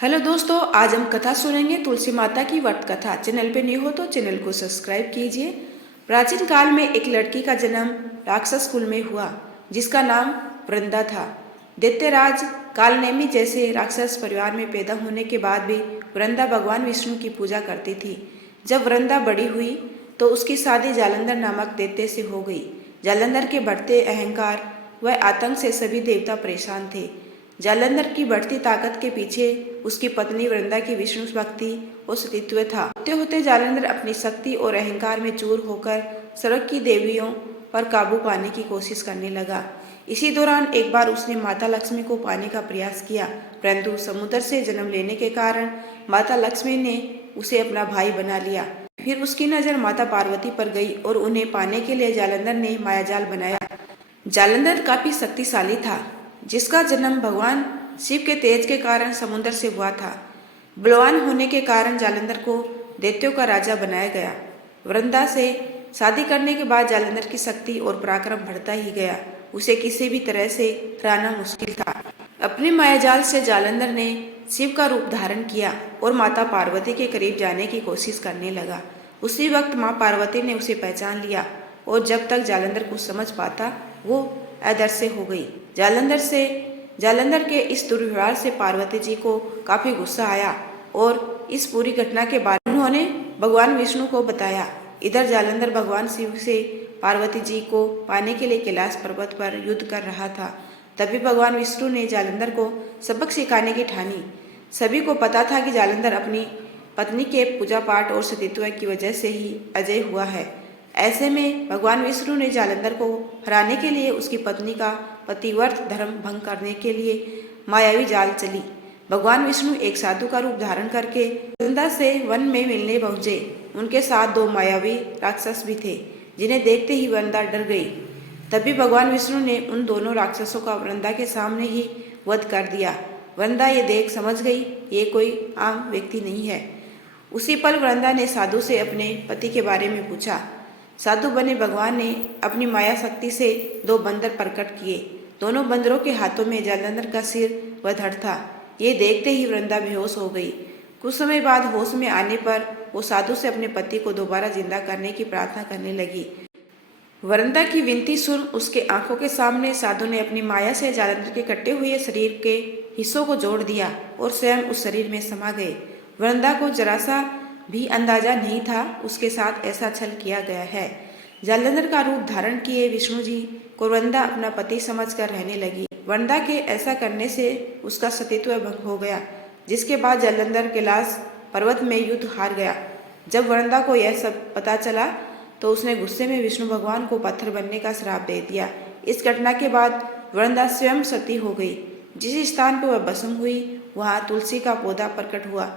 Hello दोस्तों, आज हम कथा सुनेंगे तुलसी माता की व्रत कथा। चैनल पे न्यू हो तो चैनल को सब्सक्राइब कीजिए। प्राचीन काल में एक लड़की का जन्म राक्षस कुल में हुआ, जिसका नाम वृंदा था। दैत्यराज कालनेमी जैसे राक्षस परिवार में पैदा होने के बाद भी वृंदा भगवान विष्णु की पूजा करती थी। जब वृंदा बड़ी हुई तो उसकी शादी जालंधर नामक दैत्य से हो गई। जालंधर के बढ़ते अहंकार व आतंक से सभी देवता परेशान थे। जालंधर की बढ़ती ताकत के पीछे उसकी पत्नी वृंदा की विष्णु भक्ति और सतीत्व था। होते होते जालंधर अपनी शक्ति और अहंकार में चूर होकर स्वर्ग की देवियों पर काबू पाने की कोशिश करने लगा। इसी दौरान एक बार उसने माता लक्ष्मी को पाने का प्रयास किया, परंतु समुद्र से जन्म लेने के कारण माता लक्ष्मी ने उसे अपना भाई बना लिया। फिर उसकी नजर माता पार्वती पर गई और उन्हें पाने के लिए जालंधर ने मायाजाल बनाया। जालंधर काफी शक्तिशाली था, जिसका जन्म भगवान शिव के तेज के कारण समुद्र से हुआ था। बलवान होने के कारण जालंधर को दैत्यों का राजा बनाया गया। वृंदा से शादी करने के बाद जालंधर की शक्ति और पराक्रम बढ़ता ही गया। उसे किसी भी तरह से हराना मुश्किल था। अपने मायाजाल से जालंधर ने शिव का रूप धारण किया और माता पार्वती के करीब जाने की कोशिश करने लगा। उसी वक्त माँ पार्वती ने उसे पहचान लिया और जब तक जालंधर कुछ समझ पाता वो अदृश्य हो गई। जालंधर के इस दुर्व्यवहार से पार्वती जी को काफी गुस्सा आया और इस पूरी घटना के बारे में उन्होंने भगवान विष्णु को बताया। इधर जालंधर भगवान शिव से पार्वती जी को पाने के लिए कैलाश पर्वत पर युद्ध कर रहा था। तभी भगवान विष्णु ने जालंधर को सबक सिखाने की ठानी। सभी को पता था कि जालंधर अपनी पत्नी के पूजा पाठ और सतीत्व की वजह से ही अजय हुआ है। ऐसे में भगवान विष्णु ने जालंधर को हराने के लिए उसकी पत्नी का पतिव्रत धर्म भंग करने के लिए मायावी जाल चली। भगवान विष्णु एक साधु का रूप धारण करके वृंदा से वन में मिलने पहुंचे। उनके साथ दो मायावी राक्षस भी थे, जिन्हें देखते ही वृंदा डर गई। तभी भगवान विष्णु ने उन दोनों राक्षसों का वृंदा के सामने ही वध कर दिया। वृंदा ये देख समझ गई ये कोई आम व्यक्ति नहीं है। उसी पल वृंदा ने साधु से अपने पति के बारे में पूछा। साधु बने भगवान ने अपनी माया शक्ति से दो बंदर प्रकट किए। दोनों बंदरों के हाथों में जालंधर का सिर व धड़ था। ये देखते ही वृंदा बेहोश हो गई। कुछ समय बाद होश में आने पर वो साधु से अपने पति को दोबारा जिंदा करने की प्रार्थना करने लगी। वृंदा की विनती सुन उसके आंखों के सामने साधु ने अपनी माया से जालंधर के कटे हुए शरीर के हिस्सों को जोड़ दिया और स्वयं उस शरीर में समा गए। वृंदा को जरा सा भी अंदाजा नहीं था उसके साथ ऐसा छल किया गया है। जालंधर का रूप धारण किए विष्णु जी को वृंदा अपना पति समझकर रहने लगी। वृंदा के ऐसा करने से उसका सतीत्व भंग हो गया, जिसके बाद जालंधर कैलाश पर्वत में युद्ध हार गया। जब वृंदा को यह सब पता चला तो उसने गुस्से में विष्णु भगवान को पत्थर बनने का श्राप दे दिया। इस घटना के बाद वृंदा स्वयं सती हो गई। जिस स्थान पर वह भस्म हुई वहाँ तुलसी का पौधा प्रकट हुआ।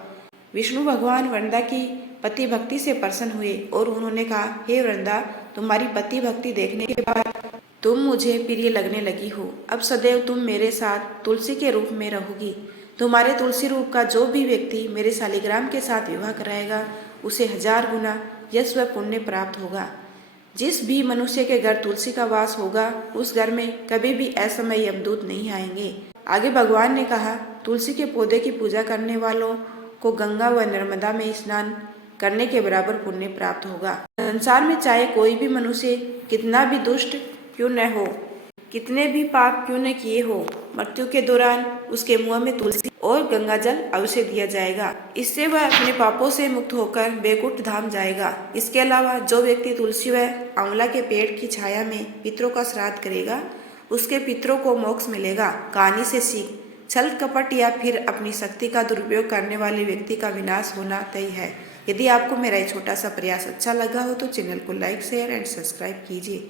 विष्णु भगवान वृंदा की पति भक्ति से प्रसन्न हुए और उन्होंने कहा, हे वृंदा, तुम्हारी पति भक्ति देखने के बाद तुम मुझे प्रिय लगने लगी हो। अब सदैव तुम मेरे साथ तुलसी के रूप में रहोगी। तुम्हारे तुलसी रूप का जो भी व्यक्ति मेरे शालिग्राम के साथ विवाह कराएगा उसे 1000 गुना यश व पुण्य प्राप्त होगा। जिस भी मनुष्य के घर तुलसी का वास होगा उस घर में कभी भी असमय यमदूत नहीं आएंगे। आगे भगवान ने कहा, तुलसी के पौधे की पूजा करने वालों को गंगा व नर्मदा में स्नान करने के बराबर पुण्य प्राप्त होगा। संसार में चाहे कोई भी मनुष्य कितना भी दुष्ट क्यों न हो, कितने भी पाप क्यों न किए हो, मृत्यु के दौरान उसके मुंह में तुलसी और गंगा जल अवश्य दिया जाएगा। इससे वह अपने पापों से मुक्त होकर बैकुंठ धाम जाएगा। इसके अलावा जो व्यक्ति तुलसी व आंवला के पेड़ की छाया में पितरों का श्राद्ध करेगा उसके पितरों को मोक्ष मिलेगा। कहानी से सीख, छल कपट या फिर अपनी शक्ति का दुरुपयोग करने वाले व्यक्ति का विनाश होना तय है। यदि आपको मेरा ये छोटा सा प्रयास अच्छा लगा हो तो चैनल को लाइक, शेयर एंड सब्सक्राइब कीजिए।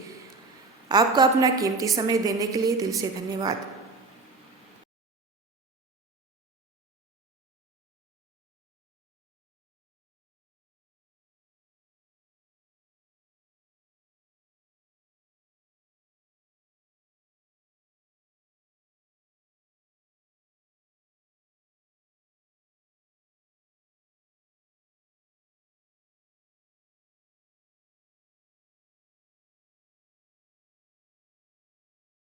आपका अपना कीमती समय देने के लिए दिल से धन्यवाद।